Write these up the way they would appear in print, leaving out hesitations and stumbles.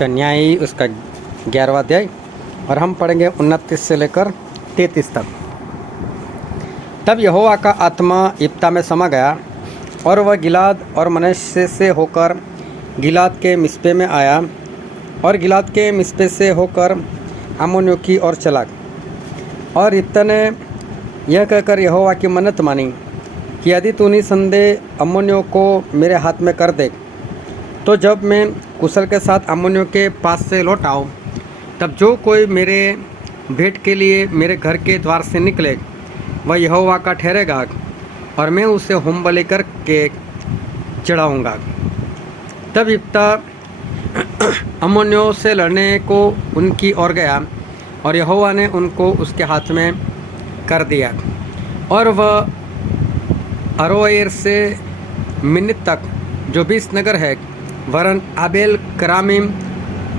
अच्छा न्याय उसका 11वां अध्याय और हम पढ़ेंगे 29 से लेकर 33 तक। तब यहोवा का आत्मा यिप्तह में समा गया और वह गिलाद और मनश्शे से होकर गिलाद के मिस्पे में आया और गिलाद के मिस्पे से होकर अम्मोनियों की ओर चला। और यिप्तह ने यह कहकर यहोवा की मन्नत मानी कि यदि तू निसंदेह अम्मोनियों को मेरे हाथ में कर दे, तो जब मैं कुशल के साथ अम्मोनियों के पास से लौट आऊँ, तब जो कोई मेरे भेंट के लिए मेरे घर के द्वार से निकले वह यहोवा का ठहरेगा और मैं उसे होम बलि करके चढ़ाऊँगा। तब यिप्तह अम्मोनियों से लड़ने को उनकी ओर गया और यहोवा ने उनको उसके हाथ में कर दिया और वह अरोएर से मिन्नत तक जो 20 नगर है वरन आबेल करामीम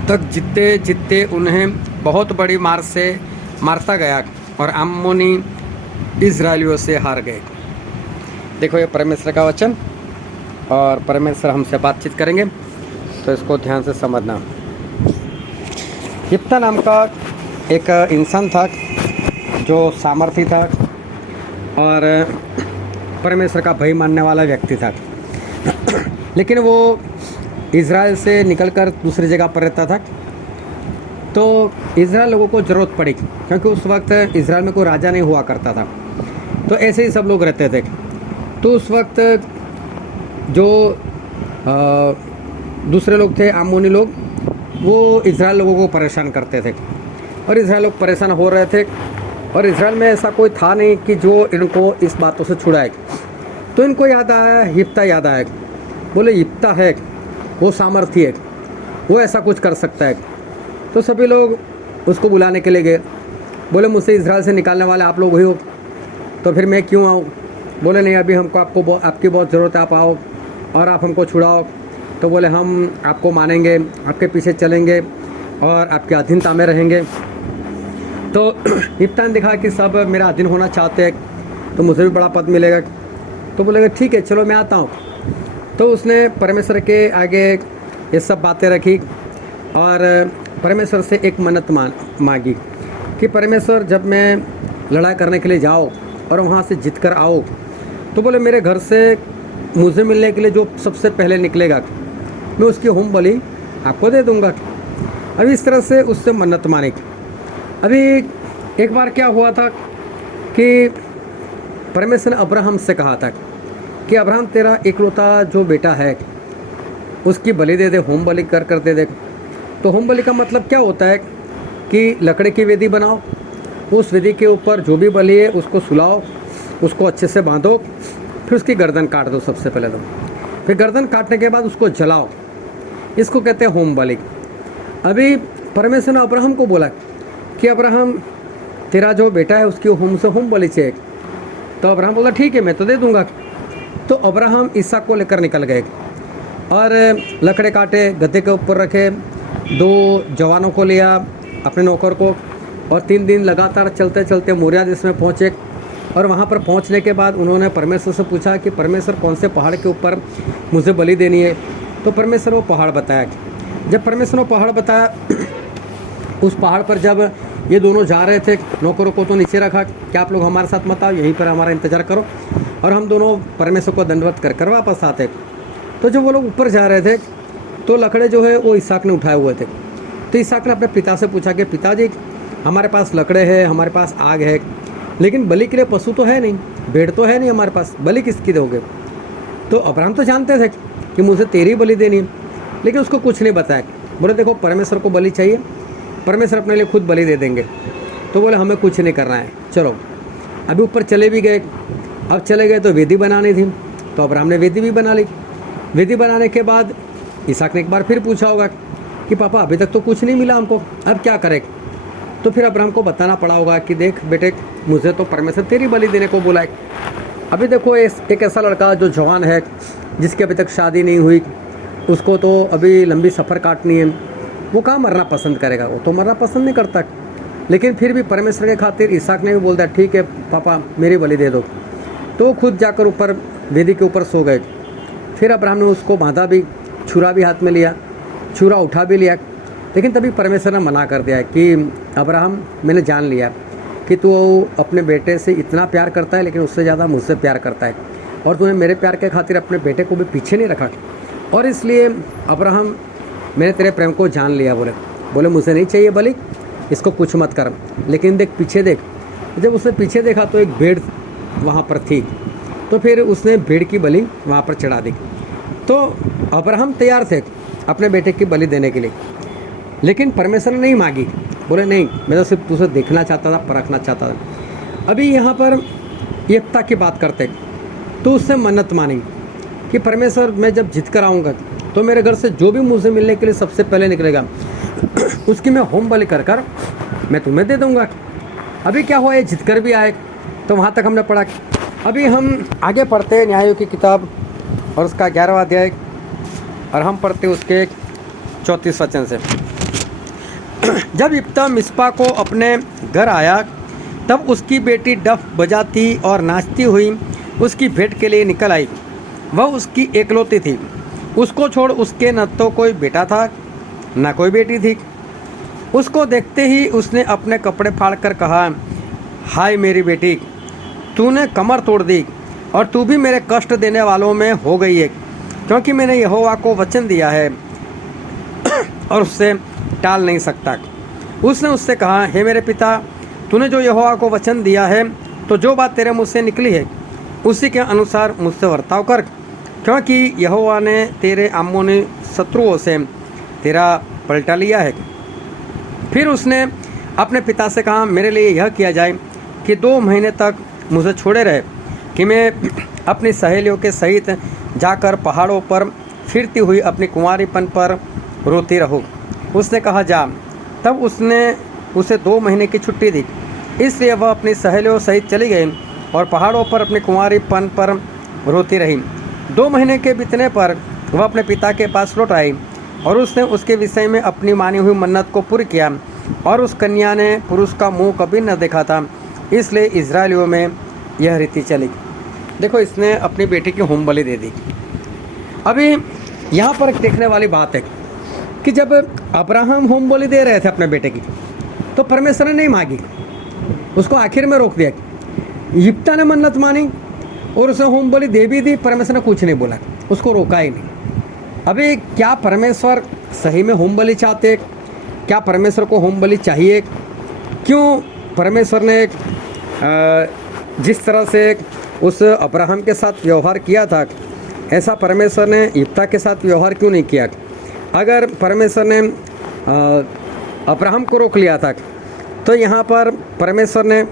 तक जीतते जीतते उन्हें बहुत बड़ी मार से मारता गया और अम्मोनी इज़राइलियों से हार गए। देखो ये परमेश्वर का वचन और परमेश्वर हमसे बातचीत करेंगे, तो इसको ध्यान से समझना। यिप्तह नाम का एक इंसान था जो सामर्थी था और परमेश्वर का भय मानने वाला व्यक्ति था, लेकिन वो इज़राइल से निकलकर दूसरी जगह पर रहता था। तो इज़राइल लोगों को ज़रूरत पड़ी क्योंकि उस वक्त इज़राइल में कोई राजा नहीं हुआ करता था, तो ऐसे ही सब लोग रहते थे। तो उस वक्त जो दूसरे लोग थे अम्मोनी लोग, वो इज़राइल लोगों को परेशान करते थे और इज़राइल लोग परेशान हो रहे थे और इज़राइल में ऐसा कोई था नहीं कि जो इनको इस बातों से छुड़ाए। तो इनको याद आया, यिप्तह याद आया। बोले यिप्तह है, वो सामर्थी है, वो ऐसा कुछ कर सकता है। तो सभी लोग उसको बुलाने के लिए गए। बोले मुझसे इज़राइल से निकालने वाले आप लोग ही हो, तो फिर मैं क्यों आऊँ? बोले नहीं, अभी हमको आपकी बहुत ज़रूरत है, आप आओ और आप हमको छुड़ाओ। तो बोले हम आपको मानेंगे, आपके पीछे चलेंगे और आपके अधीनता में रहेंगे। तो यिप्तह ने देखा कि सब मेरा अधीन होना चाहते हैं, तो मुझे भी बड़ा पद मिलेगा। तो बोलेगा ठीक है, चलो मैं आता हूँ। तो उसने परमेश्वर के आगे ये सब बातें रखी और परमेश्वर से एक मन्नत मांगी कि परमेश्वर जब मैं लड़ाई करने के लिए जाओ और वहाँ से जीत कर आओ, तो बोले मेरे घर से मुझे मिलने के लिए जो सबसे पहले निकलेगा मैं उसकी होम बलि आपको दे दूँगा। अभी इस तरह से उससे मन्नत मानी। अभी एक बार क्या हुआ था कि परमेश्वर ने अब्राहम से कहा था कि अब्राहम तेरा इकलौता जो बेटा है उसकी बलि दे दे, होम बलि कर दे दे। तो होम बलि का मतलब क्या होता है कि लकड़ी की वेदी बनाओ, उस वेदी के ऊपर जो भी बलि है उसको सुलाओ, उसको अच्छे से बांधो, फिर उसकी गर्दन काट दो सबसे पहले तो, फिर गर्दन काटने के बाद उसको जलाओ, इसको कहते हैं होम बलि। अभी परमेश्वर ने अब्राहम को बोला कि अब्राहम तेरा जो बेटा है उसकी होम बलि चाहिए। तो अब्राहम बोला ठीक है, मैं तो दे दूँगा। तो अब्राहम इसहाक को लेकर निकल गए और लकड़े काटे, गद्दे के ऊपर रखे, 2 जवानों को लिया, अपने नौकर को, और 3 दिन लगातार चलते चलते मोरिया देश में पहुँचे। और वहाँ पर पहुँचने के बाद उन्होंने परमेश्वर से पूछा कि परमेश्वर कौन से पहाड़ के ऊपर मुझे बलि देनी है। तो परमेश्वर वो पहाड़ बताया। जब परमेश्वर ने पहाड़ बताया, उस पहाड़ पर जब ये दोनों जा रहे थे, नौकरों को तो नीचे रखा कि आप लोग हमारे साथ मत आओ, यहीं पर हमारा इंतज़ार करो, और हम दोनों परमेश्वर को दंडवत कर वापस आते। तो जब वो लोग ऊपर जा रहे थे तो लकड़े जो है वो इसहाक ने उठाए हुए थे। तो इसहाक ने अपने पिता से पूछा कि पिताजी हमारे पास लकड़े हैं, हमारे पास आग है, लेकिन बलि के लिए पशु तो है नहीं, भेड़ तो है नहीं हमारे पास, बलि किसकी दोगे? तो अब्राहम तो जानते थे कि मुझे तेरी बलि देनी है, लेकिन उसको कुछ नहीं बताया। बोले देखो परमेश्वर को बलि चाहिए, परमेश्वर अपने लिए खुद बलि दे देंगे। तो बोले हमें कुछ नहीं करना है, चलो। अभी ऊपर चले भी गए। अब चले गए तो वेदी बनानी थी, तो अब्राहम ने वेदी भी बना ली। वेदी बनाने के बाद इसहाक ने एक बार फिर पूछा होगा कि पापा अभी तक तो कुछ नहीं मिला हमको, अब क्या करें? तो फिर अब्राहम को बताना पड़ा होगा कि देख बेटे, मुझे तो परमेश्वर तेरी बलि देने को बोला है। अभी देखो एक ऐसा लड़का जो जवान है, जिसकी अभी तक शादी नहीं हुई, उसको तो अभी लंबी सफ़र काटनी है, वो कहाँ मरना पसंद करेगा? वो तो मरना पसंद नहीं करता। लेकिन फिर भी परमेश्वर के खातिर इसहाक ने भी बोल दिया ठीक है पापा मेरी बलि दे दो। तो वो खुद जाकर ऊपर वेदी के ऊपर सो गए। फिर अब्राहम ने उसको बांधा भी, छुरा भी हाथ में लिया, छुरा उठा भी लिया लेकिन तभी परमेश्वर ने मना कर दिया कि अब्राहम, मैंने जान लिया कि तू अपने बेटे से इतना प्यार करता है, लेकिन उससे ज़्यादा मुझसे प्यार करता है, और तूने मेरे प्यार के खातिर अपने बेटे को भी पीछे नहीं रखा, और इसलिए अब्राहम मैंने तेरे प्रेम को जान लिया। बोले मुझे नहीं चाहिए बलि, इसको कुछ मत कर। लेकिन देख पीछे देख। जब उसने पीछे देखा तो एक भेड़ वहाँ पर थी, तो फिर उसने भेड़ की बलि वहाँ पर चढ़ा दी। तो अब्राहम तैयार थे अपने बेटे की बलि देने के लिए, लेकिन परमेश्वर ने नहीं मांगी। बोले नहीं, मैं तो सिर्फ तुझे देखना चाहता था, परखना चाहता था। अभी यहाँ पर येफ्ता की बात करते, तो उससे मन्नत मानी कि परमेश्वर, मैं जब जीत कर आऊँगा तो मेरे घर से जो भी मुझे मिलने के लिए सबसे पहले निकलेगा उसकी मैं होम बलि कर कर मैं तुम्हें दे दूँगा। अभी क्या हुआ, ये जीत कर भी आए। तो वहाँ तक हमने पढ़ा। अभी हम आगे पढ़ते हैं न्यायों की किताब और उसका 11वां अध्याय, और हम पढ़ते उसके 34 वचन से। जब यिप्तह मिस्पा को अपने घर आया, तब उसकी बेटी डफ बजाती और नाचती हुई उसकी भेंट के लिए निकल आई। वह उसकी एकलौती थी। उसको छोड़ उसके न तो कोई बेटा था न कोई बेटी थी। उसको देखते ही उसने अपने कपड़े फाड़कर कहा, हाय मेरी बेटी, तूने कमर तोड़ दी और तू भी मेरे कष्ट देने वालों में हो गई है, क्योंकि मैंने यहोवा को वचन दिया है और उससे टाल नहीं सकता। उसने उससे कहा, हे मेरे पिता, तूने जो यहोवा को वचन दिया है, तो जो बात तेरे मुँह से निकली है उसी के अनुसार मुझसे वर्ताव कर, क्योंकि यहोवा ने तेरे अम्मोनी शत्रुओं से तेरा पलटा लिया है। फिर उसने अपने पिता से कहा, मेरे लिए यह किया जाए कि 2 महीने तक मुझे छोड़े रहे, कि मैं अपनी सहेलियों के सहित जाकर पहाड़ों पर फिरती हुई अपनी कुंवारीपन पर रोती रहूं। उसने कहा, जा। तब उसने उसे 2 महीने की छुट्टी दी, इसलिए वह अपनी सहेलियों सहित चली गई और पहाड़ों पर अपने कुंवारीपन पर रोती रही। 2 महीने के बीतने पर वह अपने पिता के पास लौट आई, और उसने उसके विषय में अपनी मानी हुई मन्नत को पूरी किया, और उस कन्या ने पुरुष का मुंह कभी न देखा था, इसलिए इजरायलियों में यह रीति चली। देखो, इसने अपनी बेटी की होम बलि दे दी। अभी यहाँ पर देखने वाली बात है कि जब अब्राहम होम बलि दे रहे थे अपने बेटे की, तो परमेश्वर ने नहीं मांगी, उसको आखिर में रोक दिया। यिप्तह ने मन्नत मानी और उसे होम बलि दे भी दी, परमेश्वर ने कुछ नहीं बोला, उसको रोका ही नहीं। अभी क्या परमेश्वर सही में होम बलि चाहते? क्या परमेश्वर को होम बलि चाहिए? क्यों परमेश्वर ने जिस तरह से उस अब्राहम के साथ व्यवहार किया था, ऐसा परमेश्वर ने यिप्तह के साथ व्यवहार क्यों नहीं किया? अगर परमेश्वर ने अब्राहम को रोक लिया था, तो यहाँ पर परमेश्वर ने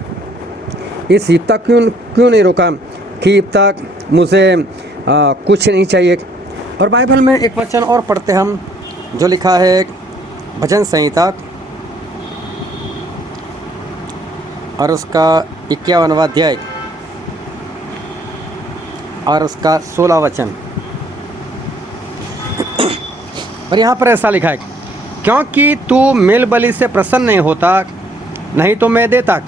इस यिप्तह क्यों नहीं रोका कि यिप्तह मुझे कुछ नहीं चाहिए? और बाइबल में एक वचन और पढ़ते हम, जो लिखा है भजन संहिता और उसका 51वां अध्याय और उसका 16वां वचन। और यहाँ पर ऐसा लिखा है, क्योंकि तू मेल बलि से प्रसन्न नहीं होता, नहीं तो मैं देता,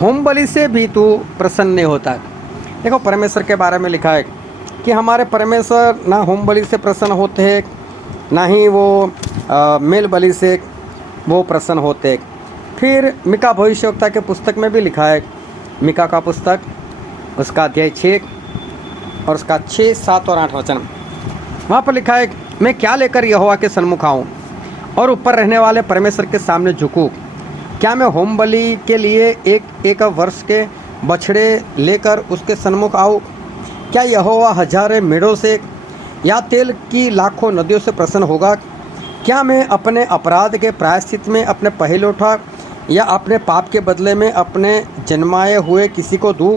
होम बलि से भी तू प्रसन्न नहीं होता। देखो, परमेश्वर के बारे में लिखा है कि हमारे परमेश्वर ना होम बलि से प्रसन्न होते हैं, ना ही वो मेल बलि से वो प्रसन्न होते हैं। फिर मीका भविष्यवक्ता के पुस्तक में भी लिखा है, मीका का पुस्तक उसका अध्याय 6 और उसका 6, 7 और 8 वचन। वहाँ पर लिखा है, मैं क्या लेकर यहोवा के सन्मुख आऊँ और ऊपर रहने वाले परमेश्वर के सामने झुकूँ? क्या मैं होम बलि के लिए एक वर्ष के बछड़े लेकर उसके सन्मुख आऊँ? क्या यहोवा हजारों मेढ़ों से या तेल की लाखों नदियों से प्रसन्न होगा? क्या मैं अपने अपराध के प्रायश्चित में अपने पहिलौठा या अपने पाप के बदले में अपने जन्माए हुए किसी को दूँ?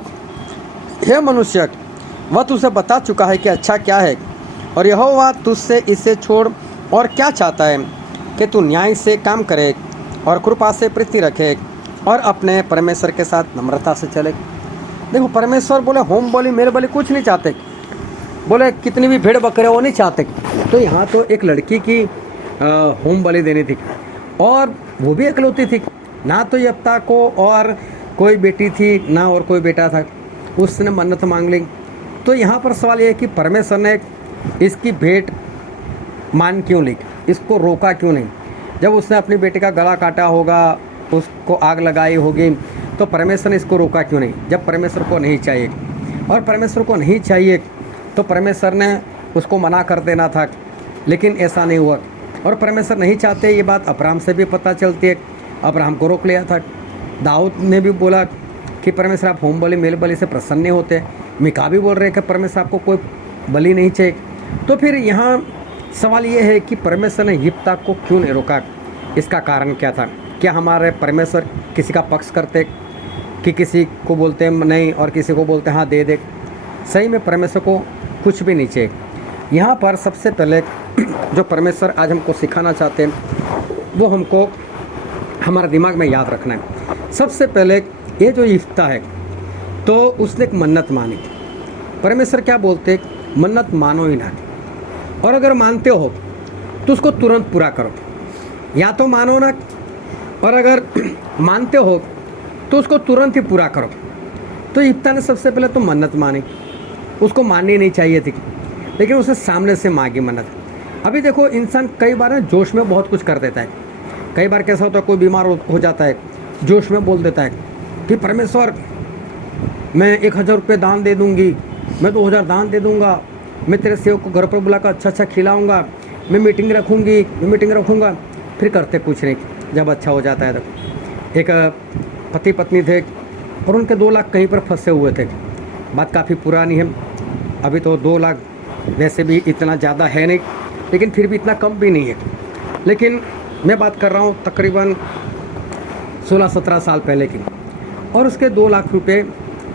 हे मनुष्य, वह तुझे बता चुका है कि अच्छा क्या है, और यहोवा तुझसे इसे छोड़ और क्या चाहता है कि तू न्याय से काम करे और कृपा से प्रीति रखे और अपने परमेश्वर के साथ नम्रता से चले। देखो, परमेश्वर बोले होम बलि मेल बलि कुछ नहीं चाहते, बोले कितनी भी भेड़ बकरे वो नहीं चाहते। तो यहाँ तो एक लड़की की होम बलि देनी थी, और वो भी इकलौती थी, ना तो यिप्तह को और कोई बेटी थी ना और कोई बेटा था, उसने मन्नत मांग ली। तो यहाँ पर सवाल ये है कि परमेश्वर ने इसकी भेंट मान क्यों ली, इसको रोका क्यों नहीं? जब उसने अपनी बेटी का गला काटा होगा, उसको आग लगाई होगी, तो परमेश्वर ने इसको रोका क्यों नहीं? जब परमेश्वर को नहीं चाहिए, और परमेश्वर को नहीं चाहिए तो परमेश्वर ने उसको मना कर देना था, लेकिन ऐसा नहीं हुआ। और परमेश्वर नहीं चाहते, ये बात अब्राहम से भी पता चलती है, अब्राहम को रोक लिया था। दाऊद ने भी बोला कि परमेश्वर आप होम बलि मेल बलि से प्रसन्न नहीं होते। मिका भी बोल रहे हैं कि परमेश्वर आपको कोई बलि नहीं चाहिए। तो फिर यहाँ सवाल ये है कि परमेश्वर ने यिप्ता को क्यों नहीं रोका? इसका कारण क्या था? क्या हमारे परमेश्वर किसी का पक्ष करते कि किसी को बोलते हैं नहीं और किसी को बोलते हैं हाँ दे दे? सही में परमेश्वर को कुछ भी नहीं चाहिए। यहाँ पर सबसे पहले जो परमेश्वर आज हमको सिखाना चाहते हैं वो हमको हमारे दिमाग में याद रखना है। सबसे पहले ये जो यिप्ता है तो उसने एक मन्नत मानी। परमेश्वर क्या बोलते? मन्नत मानो ही ना, और अगर मानते हो तो उसको तुरंत पूरा करो। या तो मानो ना, और अगर मानते हो तो उसको तुरंत ही पूरा करो। तो यिप्ता ने सबसे पहले तो मन्नत मानी, उसको माननी नहीं चाहिए थी, लेकिन उसने सामने से मांगी मन्नत। अभी देखो, इंसान कई बार ना जोश में बहुत कुछ कर देता है। कई बार कैसा होता है, कोई बीमार हो जाता है, जोश में बोल देता है कि परमेश्वर मैं 1000 रुपये दान दे दूंगी, मैं 2000 दान दे दूंगा, मैं तेरे सेवक को घर पर बुलाकर अच्छा खिलाऊंगा, मैं मीटिंग रखूंगा। फिर करते कुछ नहीं। जब अच्छा हो जाता है तो एक पति पत्नी थे और उनके 2 लाख कहीं पर फंसे हुए थे। बात काफ़ी पुरानी है, अभी तो 2 लाख वैसे भी इतना ज़्यादा है नहीं, लेकिन फिर भी इतना कम भी नहीं है। लेकिन मैं बात कर रहा हूँ तकरीबन 16-17 साल पहले की। और उसके 2 लाख रुपए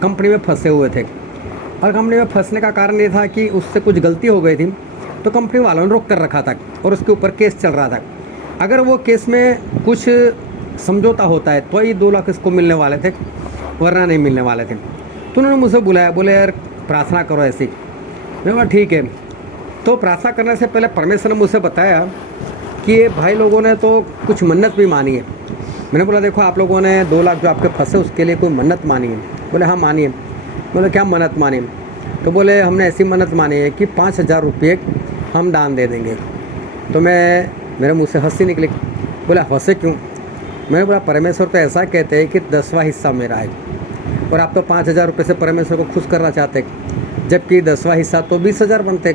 कंपनी में फंसे हुए थे, और कंपनी में फंसने का कारण ये था कि उससे कुछ गलती हो गई थी, तो कंपनी वालों ने रोक कर रखा था और उसके ऊपर केस चल रहा था। अगर वो केस में कुछ समझौता होता है तो ये 2 लाख इसको मिलने वाले थे, वरना नहीं मिलने वाले थे। तो उन्होंने मुझसे बुलाया, बोले यार प्रार्थना करो ऐसी। मैं बोला ठीक है। तो प्रार्थना करने से पहले परमेश्वर ने मुझसे बताया कि ये भाई लोगों ने तो कुछ मन्नत भी मानी है। मैंने बोला देखो, आप लोगों ने 2 लाख जो आपके फंसे उसके लिए कोई मन्नत मानी है? बोले हाँ मानी है। बोले क्या मन्नत मानी है? तो बोले हमने ऐसी मन्नत मानी है कि 5000 रुपये हम दान दे देंगे। तो मेरे मुँह से हंसी निकली। बोला हंसे क्यों? मैंने बोला परमेश्वर तो ऐसा कहते हैं कि 10वां हिस्सा मेरा है, और आप तो 5000 रुपये से परमेश्वर को खुश करना चाहते, जबकि 10वां हिस्सा तो 20,000 बनते,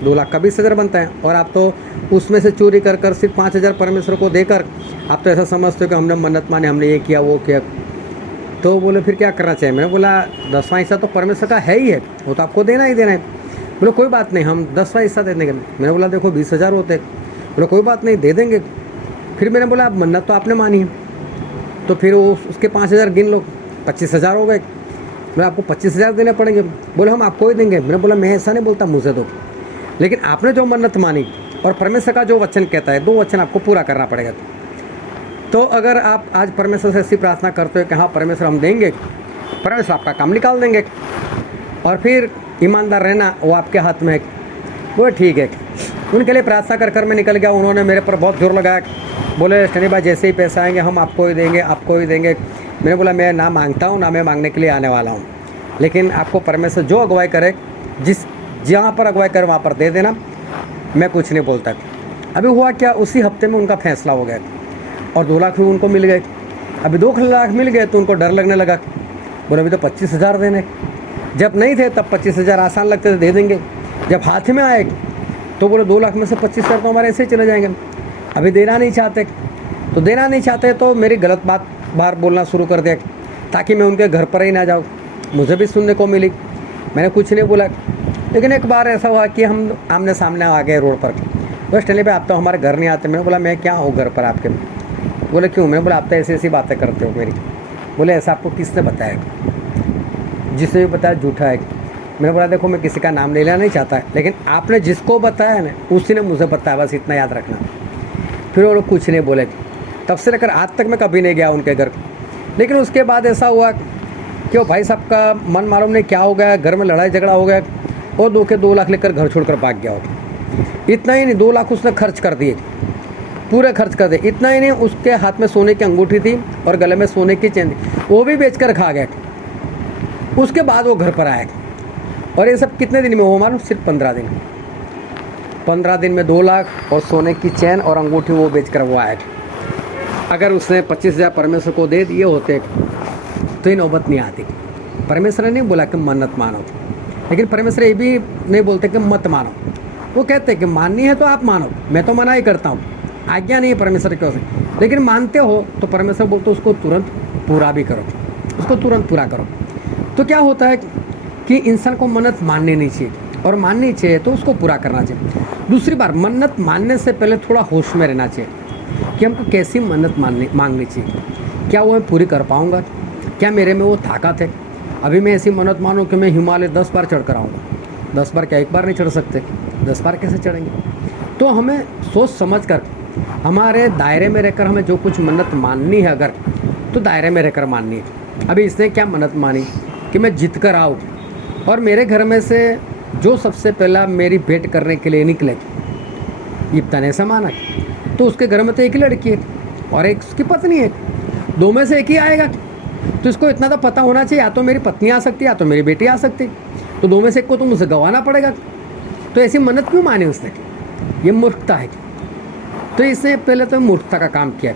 2 लाख का 20,000 बनता है, और आप तो उसमें से चोरी कर सिर्फ 5000 परमेश्वर को देकर आप तो ऐसा समझते हो कि हमने मन्नत माने, हमने ये किया वो किया। तो बोले फिर क्या करना चाहिए? मैंने बोला 10वां हिस्सा तो परमेश्वर का है ही है, वो तो आपको देना ही देना है। बोले कोई बात नहीं, हम 10वां हिस्सा दे देंगे। मैंने बोला देखो 20,000 होते। बोले कोई बात नहीं, दे देंगे। फिर मैंने बोला अब मन्नत तो आपने मानी है, तो फिर वो उसके 5000 गिन लो, 25,000 हो गए। बोले आपको 25,000 देने पड़ेंगे। बोले हम आपको ही देंगे। मैंने बोला मैं ऐसा नहीं बोलता, मुझे दो, लेकिन आपने जो मन्नत मानी और परमेश्वर का जो वचन कहता है, 2 वचन आपको पूरा करना पड़ेगा। तो अगर आप आज परमेश्वर से ऐसी प्रार्थना करते हो कि हाँ परमेश्वर हम देंगे, परमेश्वर आपका काम निकाल देंगे, और फिर ईमानदार रहना वो आपके हाथ में है। वो ठीक है। उनके लिए प्रार्थना कर मैं निकल गया। उन्होंने मेरे पर बहुत जोर लगाया, बोले शनि भाई जैसे ही पैसा आएंगे हम आपको ही देंगे, आपको ही देंगे। मैंने बोला मैं ना मांगता हूँ, ना मैं मांगने के लिए आने वाला हूँ, लेकिन आपको परमेश्वर जो अगुवाई करे, जहाँ पर अगुवाई करे वहाँ पर दे देना, मैं कुछ नहीं बोलता। अभी हुआ क्या, उसी हफ्ते में उनका फैसला हो गया और 2 लाख रुपये उनको मिल गए। अभी 2 लाख मिल गए तो उनको डर लगने लगा। बोले अभी तो 25,000 देने, जब नहीं थे तब 25,000 आसान लगते थे, दे देंगे। जब हाथ में आए तो बोले 2 लाख में से 25,000 तो हमारे ऐसे ही चले जाएंगे। अभी देना नहीं चाहते, तो मेरी गलत बात बाहर बोलना शुरू कर दिया ताकि मैं उनके घर पर ही ना जाऊँ। मुझे भी सुनने को मिली, मैंने कुछ नहीं बोला। लेकिन एक बार ऐसा हुआ कि हम आमने सामने आ गए रोड पर। बस टली पे आप तो हमारे घर नहीं आते। मैंने बोला मैं क्या हूँ घर पर आपके? बोले क्यों? मैंने बोला आप तो ऐसी बातें करते हो मेरी। बोले ऐसा आपको किसने बताया? जिसने भी बताया झूठा है। मैंने बोला देखो मैं किसी का नाम नहीं लेना नहीं चाहता, लेकिन आपने जिसको बताया ना उसी ने मुझे बताया, बस इतना याद रखना। फिर वो लोग कुछ नहीं बोले। तब से लेकर आज तक मैं कभी नहीं गया उनके घर। लेकिन उसके बाद ऐसा हुआ कि वो भाई साहब का मन मालूम नहीं क्या हो गया, घर में लड़ाई झगड़ा हो गया और 2 लाख लेकर घर छोड़कर भाग गया हो। इतना ही नहीं, 2 लाख उसने खर्च कर दिए, पूरे खर्च कर दिए। इतना ही नहीं, उसके हाथ में सोने की अंगूठी थी और गले में सोने की चेन थी, वो भी बेचकर खा गया। उसके बाद वो घर पर आया, और ये सब कितने दिन में हुआ मालूम? सिर्फ 15 दिन। 15 दिन में 2 लाख और सोने की चैन और अंगूठी वो बेच कर वो आया। अगर उसने 25,000 परमेश्वर को दे दिए होते तो ये नौबत नहीं आती। परमेश्वर ने नहीं बोला कि मन्नत मानो, लेकिन परमेश्वर ये भी नहीं बोलते कि मत मानो। वो कहते हैं कि माननी है तो आप मानो, मैं तो मना ही करता हूँ, आज्ञा नहीं है परमेश्वर की ओर से। लेकिन मानते हो तो परमेश्वर बोलते उसको तुरंत पूरा भी करो, उसको तुरंत पूरा करो। तो क्या होता है कि इंसान को मन्नत माननी नहीं चाहिए, और माननी चाहिए तो उसको पूरा करना चाहिए। दूसरी बार मन्नत मानने से पहले थोड़ा होश में रहना चाहिए कि हमको कैसी मन्नत मांगनी चाहिए, क्या वो मैं पूरी कर पाऊँगा, क्या मेरे में वो ताकत है। अभी मैं ऐसी मन्नत मानूँ कि मैं हिमालय 10 बार चढ़ कर आऊँगा, 10 बार क्या एक बार नहीं चढ़ सकते, 10 बार कैसे चढ़ेंगे। तो हमें सोच समझ कर हमारे दायरे में रहकर हमें जो कुछ मन्नत माननी है अगर, तो दायरे में रहकर माननी है। अभी इसने क्या मन्नत मानी कि मैं जीत कर आऊँ और मेरे घर में से जो सबसे पहला मेरी भेंट करने के लिए निकले, इब्ता ने ऐसा माना। तो उसके घर में तो एक ही लड़की है और एक उसकी पत्नी है, 2 में से एक ही आएगा। तो इसको इतना तो पता होना चाहिए, या तो मेरी पत्नी आ सकती है या तो मेरी बेटी आ सकती है, तो 2 में से एक को तो मुझे गंवाना पड़ेगा। तो ऐसी मन्नत क्यों मानी उसने, ये मूर्खता है। तो इसने पहले तो मूर्खता का काम किया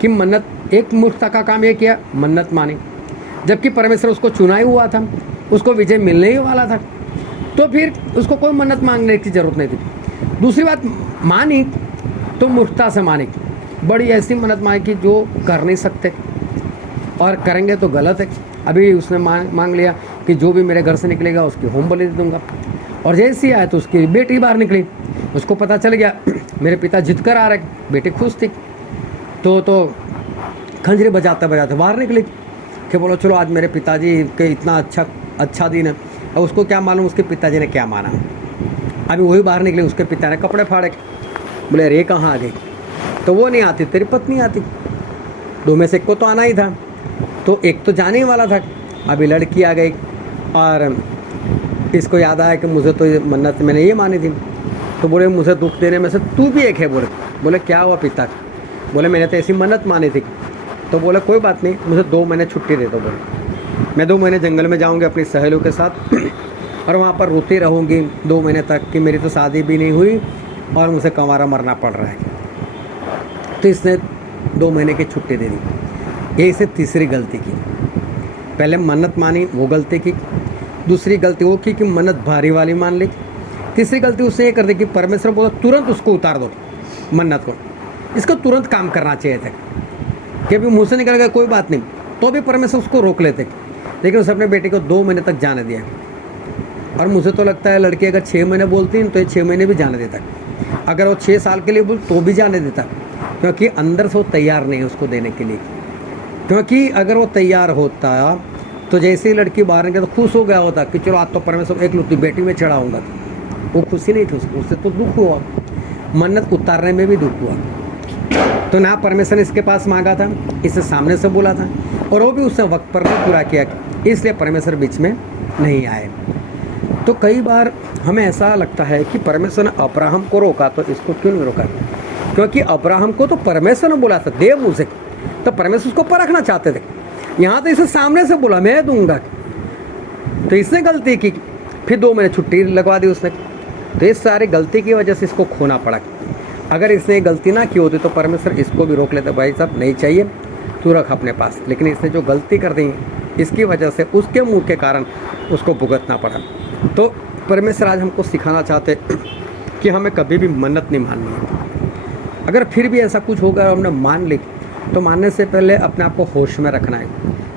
कि मन्नत, एक मूर्खता का काम ये किया, मन्नत मानी, जबकि परमेश्वर उसको चुना ही हुआ था, उसको विजय मिलने ही वाला था। तो फिर उसको कोई मन्नत मांगने की ज़रूरत नहीं थी। दूसरी बात, मानी तो मूर्खता से मानी, बड़ी ऐसी मन्नत मांगी कि जो कर नहीं सकते और करेंगे तो गलत है। अभी उसने मांग लिया कि जो भी मेरे घर से निकलेगा उसकी होम बलि दे दूंगा, और जैसे ही आया तो उसकी बेटी बाहर निकली। उसको पता चल गया मेरे पिता जीत कर आ रहे, बेटी खुश थी, तो खंजरी बजाते बजाते बाहर निकली कि बोलो चलो आज मेरे पिताजी के इतना अच्छा दिन है। और उसको क्या मालूम उसके पिताजी ने क्या माना। अभी वही बाहर निकली, उसके पिता ने कपड़े फाड़े, बोले रे कहाँ आ गई। तो वो नहीं आती, तेरी पत्नी आती, 2 में से एक को तो आना ही था, तो एक तो जाने ही वाला था। अभी लड़की आ गई और इसको याद आया कि मुझे तो मन्नत मैंने ये मानी थी। तो बोले मुझे दुख देने में से तू भी एक है। बोले क्या हुआ पिता। बोले मैंने तो ऐसी मन्नत मानी थी। तो बोले कोई बात नहीं, मुझे 2 महीने छुट्टी दे दो। बोले मैं 2 महीने जंगल में जाऊंगी अपनी सहेलियों के साथ और वहाँ पर रोती रहूँगी 2 महीने तक कि मेरी तो शादी भी नहीं हुई और मुझे कंवारा मरना पड़ रहा है। तो इसने 2 महीने की छुट्टी दे दी। ये इसे तीसरी गलती की। पहले मन्नत मानी, वो गलती की। दूसरी गलती वो की कि मन्नत भारी वाली मान ली। तीसरी गलती उसने ये कर दी कि परमेश्वर बोला तुरंत उसको उतार दो मन्नत को, इसको तुरंत काम करना चाहिए था कि अभी मुँह से निकल गया कोई बात नहीं, तो भी परमेश्वर उसको रोक लेते। लेकिन उसने अपने बेटे को 2 महीने तक जाने दिया। और मुझे तो लगता है लड़की अगर 6 महीने बोलती है तो ये 6 महीने भी जाने देता, अगर वो 6 साल के लिए बोल तो भी जाने देता, क्योंकि अंदर से वो तैयार नहीं है उसको देने के लिए। क्योंकि अगर वो तैयार होता तो जैसे ही लड़की बाहर निकली तो खुश हो गया होता कि चलो आज तो परमेश्वर एक लुत्ती बेटी में चढ़ाऊँगा। वो खुशी नहीं थी उसको, उससे तो दुख हुआ, मन्नत उतारने में भी दुख हुआ। तो ना परमेश्वर ने इसके पास मांगा था, इसे सामने से बोला था, और वो भी उसने वक्त पर नहीं पूरा किया, इसलिए परमेश्वर बीच में नहीं आए। तो कई बार हमें ऐसा लगता है कि परमेश्वर ने अब्राहम को रोका तो इसको क्यों नहीं रोका, क्योंकि अब्राहम को तो परमेश्वर ने बोला था दे मुझे, तो परमेश्वर उसको परखना चाहते थे। यहाँ तो इसे सामने से बोला मैं दूंगा, तो इसने गलती की, फिर 2 महीने छुट्टी लगवा दी उसने। तो इस सारी गलती की वजह से इसको खोना पड़ा। अगर इसने गलती ना की होती तो परमेश्वर इसको भी रोक लेते, भाई साहब नहीं चाहिए तू रख अपने पास। लेकिन इसने जो गलती कर दी इसकी वजह से उसके मुंह के कारण उसको भुगतना पड़ा। तो परमेश्वर आज हमको सिखाना चाहते कि हमें कभी भी मन्नत नहीं माननी है। अगर फिर भी ऐसा कुछ होगा और हमने मान ली तो मानने से पहले अपने आप को होश में रखना है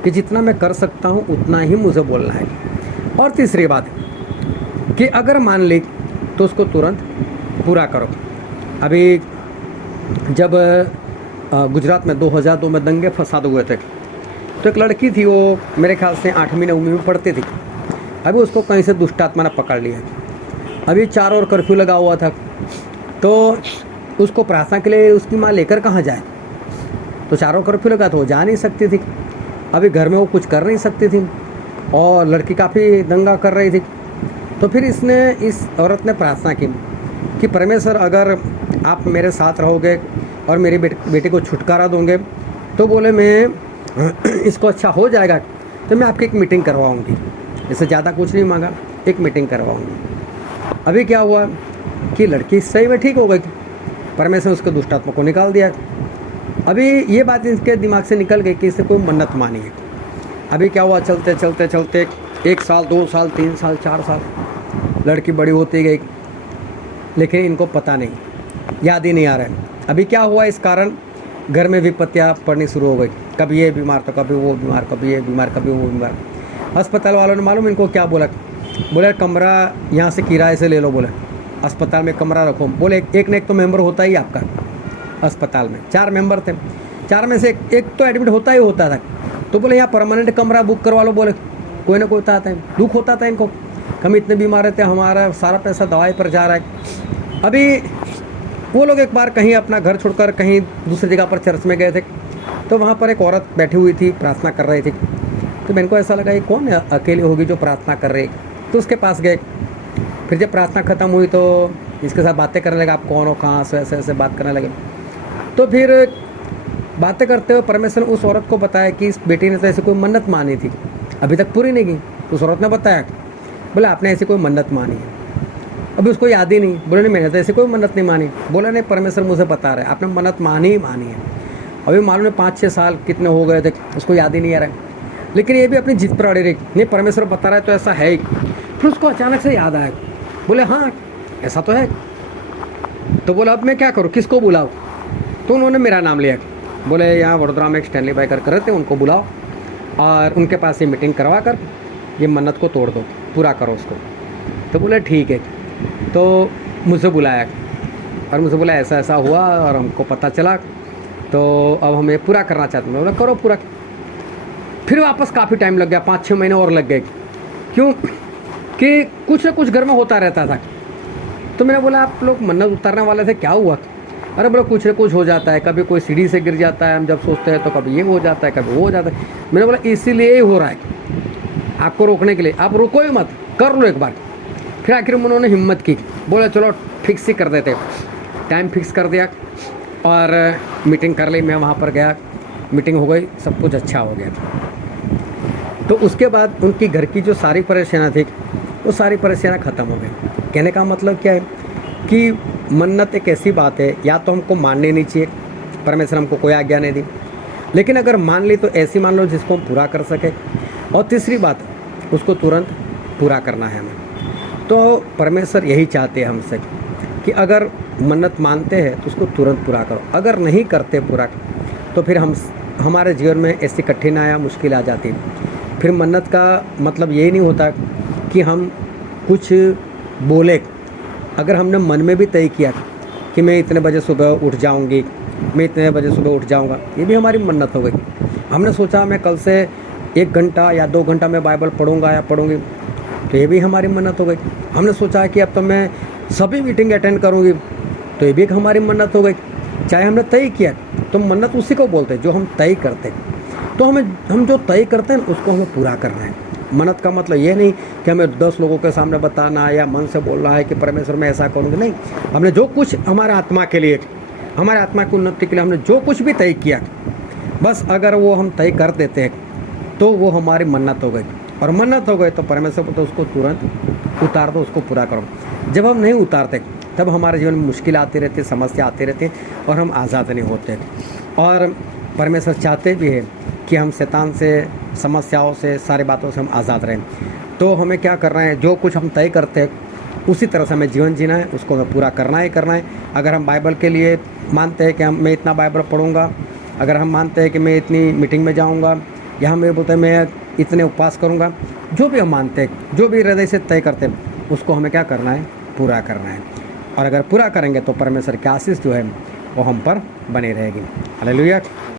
कि जितना मैं कर सकता हूँ उतना ही मुझे बोलना है। और तीसरी बात कि अगर मान ली तो उसको तुरंत पूरा करो। अभी जब गुजरात में 2002 में दंगे फसाद हुए थे तो एक लड़की थी, वो मेरे ख्याल से 8वीं 9वीं में पढ़ती थी। अभी उसको कहीं से दुष्ट आत्मा ने पकड़ लिया। अभी 4 और कर्फ्यू लगा हुआ था, तो उसको प्रार्थना के लिए उसकी माँ लेकर कहाँ जाए। तो 4 और कर्फ्यू लगा तो वो जा नहीं सकती थी। अभी घर में वो कुछ कर नहीं सकती थी और लड़की काफ़ी दंगा कर रही थी। तो फिर इस औरत ने प्रार्थना की कि परमेश्वर अगर आप मेरे साथ रहोगे और मेरी बेटी को छुटकारा दोगे तो बोले मैं इसको अच्छा हो जाएगा तो मैं आपकी एक मीटिंग करवाऊंगी। इससे ज़्यादा कुछ नहीं मांगा, एक मीटिंग करवाऊंगी। अभी क्या हुआ, कि लड़की सही में ठीक हो गई। परमेश्वर ने उसके दुष्ट आत्मा को निकाल दिया। अभी ये बात इनके दिमाग से निकल गई कि इससे कोई मन्नत मानी है। अभी क्या हुआ, चलते चलते चलते 1 साल 2 साल 3 साल 4 साल लड़की बड़ी होती गई, लेकिन इनको पता नहीं, याद ही नहीं आ रहा है। अभी क्या हुआ, इस कारण घर में विपत्तियाँ पड़नी शुरू हो गई। कभी ये बीमार तो कभी वो बीमार, कभी ये बीमार कभी वो बीमार। अस्पताल वालों ने मालूम इनको क्या बोला, बोले कमरा यहाँ से किराए से ले लो, बोले अस्पताल में कमरा रखो। बोले एक न एक तो मेंबर होता ही आपका अस्पताल में, 4 मेंबर थे, 4 में से एक तो एडमिट होता ही होता था। तो बोले यहाँ परमानेंट कमरा बुक करवा लो। बोले कोई ना कोई होता था, दुख होता था इनको, हम इतने बीमार रहते, हमारा सारा पैसा दवाई पर जा रहा है। अभी वो लोग एक बार कहीं अपना घर छोड़कर कहीं दूसरी जगह पर चर्च में गए थे, तो वहाँ पर एक औरत बैठी हुई थी, प्रार्थना कर रही थी। तो मैंने को ऐसा लगा ये कौन है, अकेली होगी जो प्रार्थना कर रही। तो उसके पास गए। फिर जब प्रार्थना ख़त्म हुई तो इसके साथ बातें करने लगा, आप कौन हो, कहाँ से, ऐसे ऐसे बात करने लगे। तो फिर बातें करते हुए परमेश्वर ने उस औरत को बताया कि इस बेटी ने तो ऐसी कोई मन्नत मानी थी, अभी तक पूरी नहीं की। उस औरत ने बताया, बोला आपने ऐसी कोई मन्नत मानी है। अभी उसको याद ही नहीं। बोले नहीं मैंने तो ऐसी कोई मन्नत नहीं मानी। बोला नहीं, परमेश्वर मुझे बता रहे आपने मन्नत मानी ही मानी है। अभी मालूम है 5-6 साल कितने हो गए थे, उसको याद ही नहीं आ रहा है। लेकिन ये भी अपनी जिद पर अड़े रही, नहीं परमेश्वर बता रहा है तो ऐसा है ही। फिर उसको अचानक से याद आया, बोले हाँ ऐसा तो है। तो बोला अब मैं क्या करूँ, किसको बुलाऊँ। तो उन्होंने मेरा नाम लिया। बोले यहाँ वडोदरा में एक स्टैनली भाई कर रहते, उनको बुलाओ और उनके पास ये मीटिंग करवा कर ये मन्नत को तोड़ दो, पूरा करो उसको। तो बोले ठीक है। तो मुझे बुलाया और मुझे बोला ऐसा ऐसा हुआ और हमको पता चला, तो अब हम ये पूरा करना चाहते हैं। बोला करो पूरा। फिर वापस काफ़ी टाइम लग गया, 5-6 महीने और लग गए। क्यों कि कुछ ना कुछ घर में होता रहता था। तो मैंने बोला आप लोग मन्नत उतारने वाले थे, क्या हुआ। अरे बोला कुछ ना कुछ हो जाता है, कभी कोई सीढ़ी से गिर जाता है, हम जब सोचते हैं तो कभी ये हो जाता है, कभी वो हो जाता है। मैंने बोला इसीलिए ही हो रहा है, आपको रोकने के लिए। आप रुको ही मत, कर लो एक बार। फिर आखिर में उन्होंने हिम्मत की, बोला चलो फिक्स ही कर देते। टाइम फिक्स कर दिया और मीटिंग कर ली। मैं वहाँ पर गया, मीटिंग हो गई, सब कुछ अच्छा हो गया। तो उसके बाद उनकी घर की जो सारी परेशानियाँ थी वो सारी परेशानियाँ ख़त्म हो गई। कहने का मतलब क्या है कि मन्नत एक ऐसी बात है, या तो हमको माननी नहीं चाहिए, परमेश्वर हमको कोई आज्ञा नहीं दी, लेकिन अगर मान ली तो ऐसी मान लो जिसको हम पूरा कर सके। और तीसरी बात, उसको तुरंत पूरा करना है हमें। तो परमेश्वर यही चाहते हैं हमसे कि अगर मन्नत मानते हैं तो उसको तुरंत पूरा करो, अगर नहीं करते पूरा तो फिर हमारे जीवन में ऐसी कठिनाइयाँ मुश्किल आ जाती। फिर मन्नत का मतलब यही नहीं होता कि हम कुछ बोले। अगर हमने मन में भी तय किया कि मैं इतने बजे सुबह उठ जाऊंगी, मैं इतने बजे सुबह उठ जाऊंगा, ये भी हमारी मन्नत हो गई। हमने सोचा मैं कल से 1 घंटा या 2 घंटा मैं बाइबल पढ़ूंगा या पढ़ूंगी, तो ये भी हमारी मन्नत हो गई। हमने सोचा कि अब तो मैं सभी मीटिंग अटेंड करूंगी, तो ये भी एक हमारी मन्नत हो गई। चाहे हमने तय किया, तो मन्नत उसी को बोलते हैं जो हम तय करते हैं। तो हम जो तय करते हैं उसको हमें पूरा करना है। मन्नत का मतलब ये नहीं कि हमें 10 लोगों के सामने बताना या मन से बोल रहा है कि परमेश्वर मैं ऐसा करूँगी, नहीं। हमने जो कुछ हमारे आत्मा के लिए, हमारे आत्मा की उन्नति के लिए हमने जो कुछ भी तय किया, बस अगर वो हम तय कर देते हैं तो वो हमारी मन्नत हो गई। और मन्नत हो गई तो परमेश्वर तो उसको तुरंत उतार दो, उसको पूरा करो। जब हम नहीं उतारते तब हमारे जीवन में मुश्किल आती रहती है, समस्या आती रहती है और हम आज़ाद नहीं होते। और परमेश्वर चाहते भी है कि हम शैतान से, समस्याओं से, सारी बातों से हम आज़ाद रहें। तो हमें क्या करना है, जो कुछ हम तय करते हैं उसी तरह से हमें जीवन जीना है, उसको हमें पूरा करना ही करना है। अगर हम बाइबल के लिए मानते हैं कि मैं इतना बाइबल पढ़ूंगा, अगर हम मानते हैं कि मैं इतनी मीटिंग में जाऊंगा, या हम ये बोलते हैं मैं इतने उपवास करूंगा, जो भी हम मानते हैं, जो भी हृदय से तय करते हैं, उसको हमें क्या करना है, पूरा करना है। और अगर पूरा करेंगे तो परमेश्वर की आशीष जो है वो हम पर बनी रहेगी। हालेलुया।